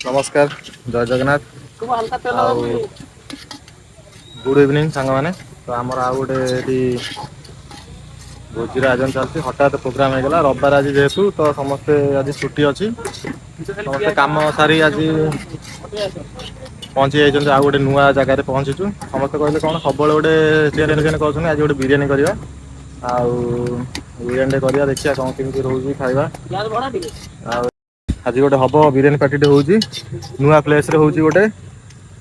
नमस्कार जय Jagannath good evening सांग मैंने तो आमर आउ गोटे भोजी आयोजन चलती हठात प्रोग्राम होगा रविवार आज जेहेतु तो समस्ते आज छुट्टी अच्छी समस्ते कम सारी आज पहुँची जाइए आउ गोटे नुआ जगार पहुँचीचु समस्ते कहले कौन सब गोटे चिकेन फिकेन कहते आज गोटे बिरियानी करवा आउ बिरियानी करवा देखिए कौन केमी रोज खाଇବା आज गोटे हम बिरियानी पार्टी होची नुआ प्लेस रे होची गोटे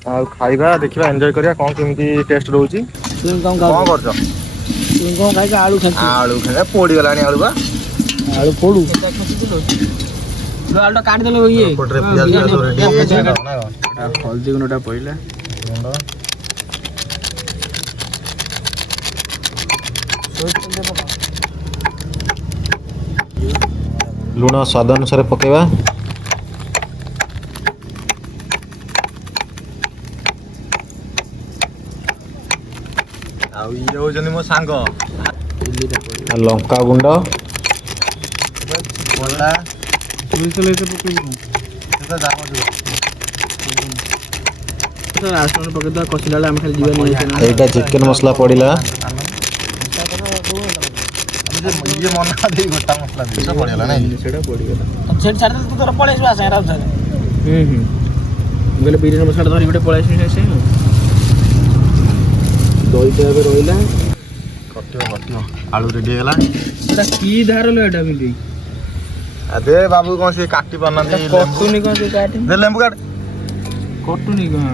आ खाଇବା देखिबा एंजॉय करिया कौन केमी टेस्ट रोची कौन करछ कौन खाई आलू खाए पोड़ी गलानी आलू बा आलू पोड़ू आलू काट देलो ये कोटरे पियाज तो रेडी हो छै ना हल्दी गुनटा पइला लुण स्वाद अनुसार पकेबा आउ ये होजनी मो सांग लंका गुंड बोला चले से पके सेटा जाम जो तो आसन पके दा कसिला हम खाली जीवन नहीं एटा चिकन मसला पड़िला ये मन दे गोटा मसला दे सब पड़िला नहीं सेटा पड़ी गेला छेड़ छाड़ तू तोर पळेस आसे राव छ गले बिरियानी मसला धरि गोटे पळेस से दही पे अबे रोइला कटियो आलू रेडी गेला एटा की धार लो एटा मिली अरे बाबू कौन से काटी बना दे कटुनी कौन से काटी दे लेंबू काट कटुनी कौन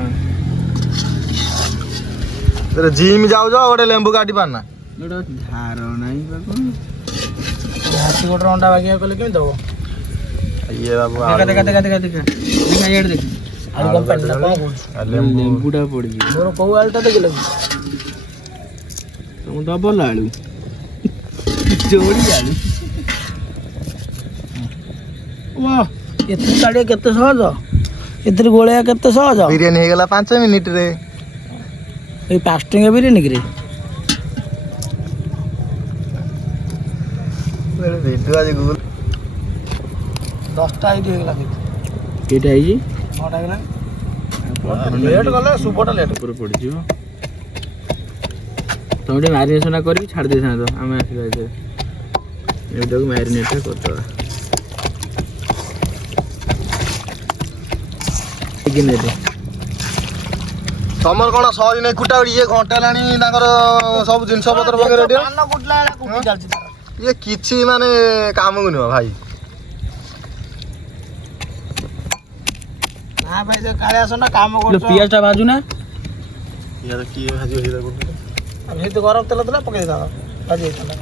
तेरे जिम जाऊ जाओ गोटे लेंबू काटी पाना एटा धार नाही बाबू हाथी गोट अंडा बागिया कले केम दबो ये बाबू देखा ये देख आलू कम पानी ना कौन लेंबूटा पड़ी मोर को आलटा देख लगी तुम डबल आलू जोड़ी आलू वाह एते काड़े केते सहज एते गोळया केते सहज बिरयानी हे गेला 5 मिनिट रे ए 5 टंका बिरयानी रे मेरे वीडियो आज गूगल 10 टा आईडी गेला केटा आईजी 9 टा गेला लेट गले सुबटा लेट पर पड़ी जियो तोडे मैरिनेशन करी छाड़ दे तो हमें आसी जाए एटा को मैरिनेट कर दो तमर कोन सरी नै कुटा ये घंटा लानी ताकर सब जिंस पत्र पके रेडी पान कुटला कुटी चलची ये किछि माने काम को नो भाई ना भाई से काले आसो ना काम कर पियाज टा भाजू ना यार की भाजी हिरा को अब हे तो गरम तेल देला पके दा भाजी चला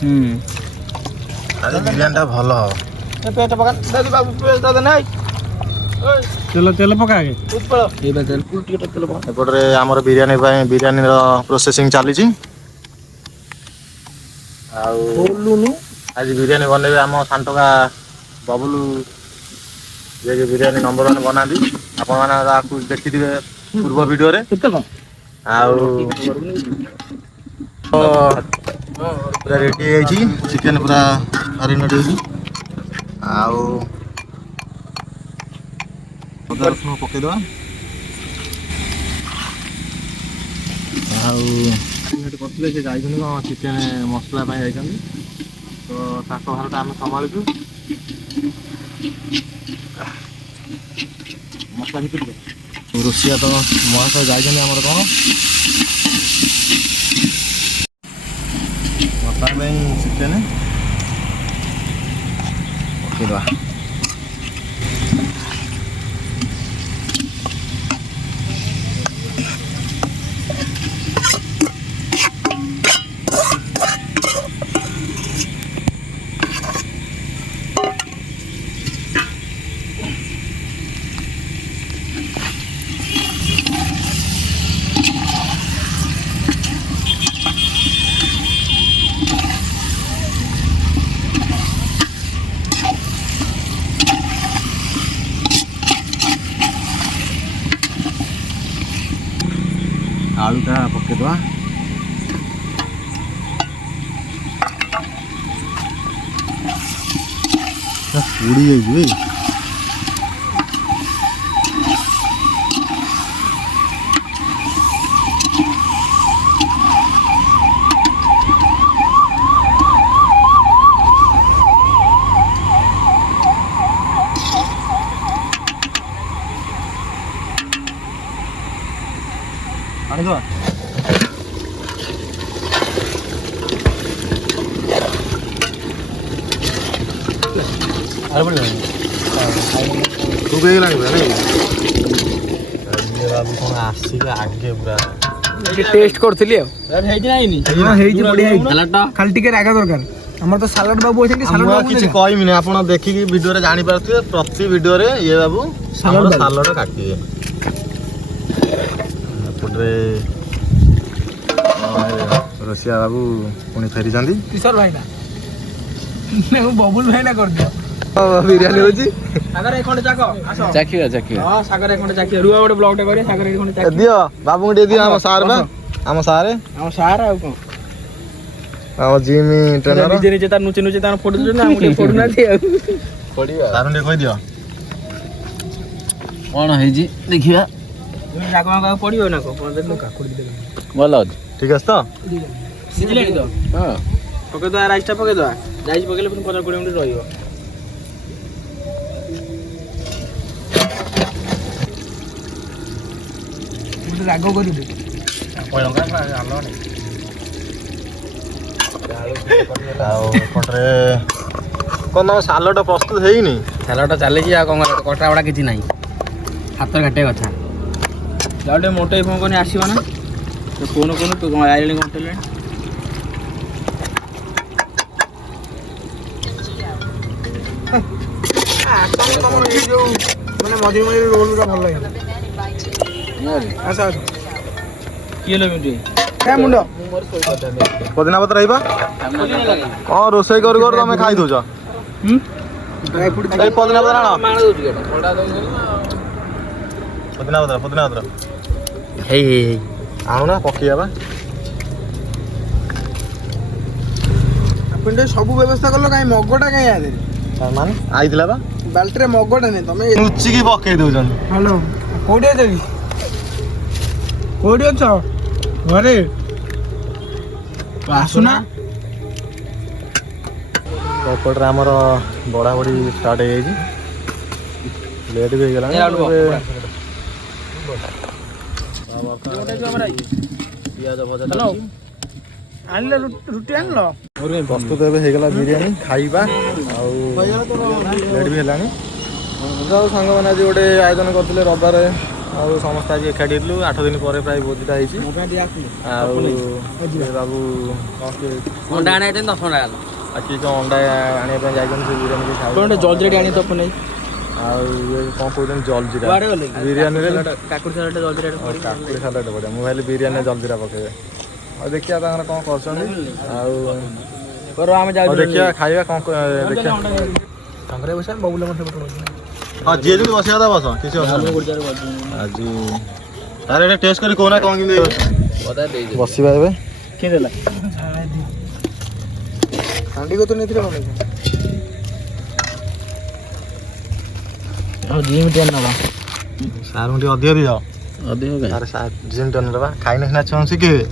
अरे बिरयानी टा भलो ए पेट पका दे बाबू पेट दे नाही तेल पका के ऊपर ए बे तेल उल्टी तेल पका एपटरे हमर बिरयानी बिरयानी रो प्रोसेसिंग चली छी आ बोलुनु आज बिरयानी बनेबे हम सांटका बबलू जे बिरयानी नंबर 1 बना दी आपण माने आपको देखि दिबे पूर्व वीडियो रे केते को आउ पूरा रेडी है छी चिकन पूरा मैरिनेट है छी आउ अदर रसुन पके दवा आउ हेट करथले जे जाइछन चिकन मसला पाई जाइछन तो ताको भारत हम संभाळिछु मसला निकल रोसिया तो महाशय जाइछन हमर कोन मसला में चिकन ओके दवा आलूटा पकेदवा पूड़ी जाइए ଆଣିଦେବା ଆରେ ପଡ଼ିବ ତୁ ହେଇଗଲାଣି ପୁରା ନାଇଁ ବାବୁ କ'ଣ ଆସିକି ଆଗେ ପୁରା ଟେଷ୍ଟ କରୁଥିଲି ଆଉ ହେଇଛି ନା ହେଇନି ହେଇଛି ବଢିଆ ହେଇଛି ଖାଲି ଟିକେ ରାଗ ଦରକାର ଆମର ତ ସାଲାଡ ବାବୁ ଅଛନ୍ତି ସାଲାଡ ବାବୁ କିଛି କହିବିନି ଆପଣ ଦେଖିକି ଭିଡିଓରେ ଜାଣିପାରୁଥିବେ ପ୍ରତି ଭିଡିଓରେ ଇଏ ବାବୁ ସାଲାଡ କାଟିବେ ଏପଟରେ ରୋଷିଆ ବାବୁ ପୁଣି ଫେରିଛନ୍ତି କିଶୋର ଭାଇନା ବବୁଲ ଭାଇନା କରିଦିଅ ବିରିୟାନୀ ହଉଛି ସାଗର ଏ ଖଣ୍ଡେ ଚାକ ଚାଖିବା ହଁ ସାଗର ଏ ଖଣ୍ଡେ ଚାଖିବା ରୁଆ ଗୋଟେ ବ୍ଲଗଟେ କରି ସାଗର ଏ ଖଣ୍ଡେ ଚାଖିବା ଦିଅ ବାବୁଙ୍କୁ ଟିକେ ଦିଅ ଆମ ସାର୍ ବା ଆମ ସାର୍ ଆଉ କଣ ଆମ ଜିମ୍ ଟ୍ରେନର ନିଜେ ନିଜେ ତାର ନୁଚି ନୁଚି ତାର ଫୋଟୋ ନା ଆମକୁ ଟିକେ ଫୋଟୋନାହାନ୍ତି ଆଉ ପଡ଼ିବା ସାର୍ ଟିକେ କହିଦିଅ କ'ଣ ହେଇଛି ଦେଖିବା ରାଗ ମାଗ ପଡ଼ିବ ନା କ'ଣ କାକୁଡ଼ି ଭଲ ଅଛି ଠିକ ଅଛି ତ ସିଝିଲେଣି ତ ହଁ ପକେଇଦେବା ରାଇସ୍ଟା ପକେଇଦେବା ରାଇସ୍ ପକେଇଲେ ପୁଣି 15-20 ମିନିଟ୍ ରହିବ ରାଗ କରିଦେ ଆଉ ଏପଟରେ କ'ଣ ତମ ସାଲଡ ପ୍ରସ୍ତୁତ ହେଇନି ସାଲାଡ ଚାଲିଛି ଆଉ କ'ଣ କଟା ବଡ଼ା କିଛି ନାହିଁ ହାତରେ କାଟିବା କଥା ଯାଉ ଟିକେ ମୋଟେଇ ଫୋନ୍ କରି ଆସିବ ନା ତୁ ଫୋନ୍ କରୁନୁ ତୁ କ'ଣ ଆଇଲେଣି ଘଣ୍ଟେଲେଣି ମାନେ ମଝିରେ ମଝିରେ ରୋଲ୍ ଗୁଡ଼ା ଭଲ ଲାଗେ ଆସ କିଏ ଲେମିତି ମୁଣ୍ଡ ପଦିନା ପତ୍ର ରହିବା କ'ଣ ରୋଷେଇ କରୁ କରୁ ତମେ ଖାଇ ଦଉଛ ଏଇ ପଦିନା ପତ୍ର ଆଣ ପଦିନା ପତ୍ର ହେଇ ହେଇ ହେଇ ଆଣୁନା ପକେଇବା ବା ଆପଣ ଟିକେ ସବୁ ବ୍ୟବସ୍ଥା କଲ କାହିଁ ମଗଟା କାହିଁ ଆଦେରେ ମାନେ ଆଇଥିଲା ବା ବାଲ୍ଟିରେ ମଗଟା ନାହିଁ ତମେ ଲୁଚିକି ପକେଇ ଦଉଛନ୍ତି ହ୍ୟାଲୋ କୋଉଠି ଅଛ କି କୋଉଠି ଅଛ ଘରେ ଆସୁନା ଏପଟରେ ଆମର ବଢ଼ାବଢ଼ି ଷ୍ଟାର୍ଟ ହେଇଯାଇଛି ଲେଟ୍ ବି ହେଇଗଲାଣି ପିଆଜ ଭଜା ଆଣିଲ ରୁଟି ଆଣିଲ ପ୍ରସ୍ତୁତ ଏବେ ହେଇଗଲା ବିରିୟାନୀ ଖାଇବା ଆଉ ଲେଟ୍ ବି ହେଲାଣି ଆଉ ସାଙ୍ଗମାନେ ଆଜି ଗୋଟେ ଆୟୋଜନ କରିଥିଲେ ରବିବାରେ ଆଉ ସମସ୍ତେ ଆଜି ଏକାଠି ହେଇଥିଲୁ 8 ଦିନ ପରେ ପ୍ରାୟ ଭୋଜିଟା ହେଇଛି ଆଉ ବାବୁ ଅଣ୍ଡା ଆଣିବା 10 ଟଙ୍କା ଆଜି କ'ଣ ଅଣ୍ଡା ଆଣିବା ପାଇଁ ଯାଇଛନ୍ତି ସେ ବିରିୟାନୀ ଖାଇବା ଜଲଜିରା ଆଣି ତପ ନେଇ ଆଉ ଇଏ କ'ଣ କହୁଛନ୍ତି ଜଲଜିରା ବିରିୟାନୀରେ କାକୁଡ଼ି ସାଲାଡ଼ ଜଲଜିରା କାକୁଡ଼ି ସାଲାଡ଼ ବଢ଼ିଆ ମୁଁ ଭାବିଲି ବିରିୟାନୀରେ ଜଲଜିରା ପକେଇବେ ଆଉ ଦେଖିବା ତାଙ୍କର କ'ଣ କରୁଛନ୍ତି ଆଉ ଆମେ ଯାଉ ଦେଖିବା ଖାଇବା କ'ଣ ଦେଖିବା ସାଙ୍ଗରେ ବସିବା ବବୁଲ ମଧ୍ୟ ହଁ ଯିଏ ଯଦି ବସିବା କଥା ବସ କିଛି ଅସୁବିଧା ଆଜି ତାହେଲେ ଏଇଟା ଟେଷ୍ଟ କରି କହୁନା କ'ଣ କେମିତି ବସିବା ଏବେ କିଏ ଦେଲା ହାଣ୍ଡି କତ ନେଇଥିଲେ ଭଲ ଆଉ ଜିମ୍ ଟେନ୍ ନେବା ସାର୍ଙ୍କୁ ଟିକେ ଅଧିକ ଦିଅ ଅଧିକ ଆରେ ସାର୍ ଜିମ୍ ଟେନ୍ ନେବା ଖାଇନେ ସିନା ଛୁଆ ଶିଖେଇବେ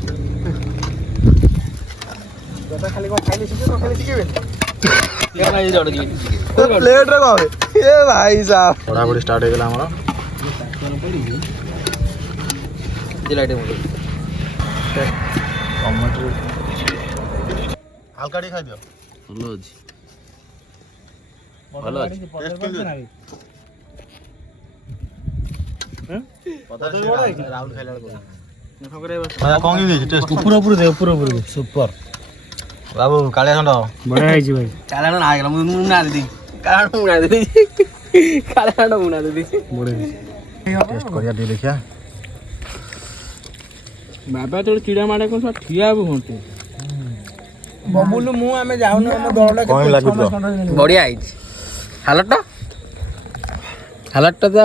ଖାଲି କ'ଣ ଖାଇଲେ ଶିଖେଇବେ ଖାଲି ଶିଖେଇବେନି ପ୍ଲେଟ୍ରେ କ'ଣ ଏ ଭାଇ ସାର୍ ପଢ଼ାପଢ଼ି ଷ୍ଟାର୍ଟ ହେଇଗଲା ଆମର ହାଲକା ଟିକେ ଖାଇଦିଅ ଭଲ ଅଛି ଭଲ ଅଛି ରାହୁଲ ଖାଇଲା କ'ଣ କେମିତି ଟେଷ୍ଟ ଉପର ସୁପର ବାବୁ କାଳିଆ ଖଣ୍ଡ ବଢ଼ିଆ ହେଇଛି ଭାଇ କାଳିଆ ଖଣ୍ଡ ହେଇଗଲା ମୁଁ ନା ଦେବି କାଳିଆ ଖଣ୍ଡ ମୁଁ ନା ଦେବି କାଳିଆ ଖଣ୍ଡ ମୁଁ ନା ଦେବି ବଢ଼ିଆ ଟେଷ୍ଟ କରିବା ଟିକେ ଦେଖିବା ବାବା ତୋର ଚିଡ଼ା ମାଡ଼େ କ'ଣ ସବୁ ଠିଆ ହବୁ ଘଣ୍ଟେ ବବୁଲୁ ମୁଁ ଆମେ ଯାଉନୁ ଆମ ଦଳଟା କ'ଣ ଲାଗୁଛି ବଢ଼ିଆ ହେଇଛି ହାଲଟଟା ତ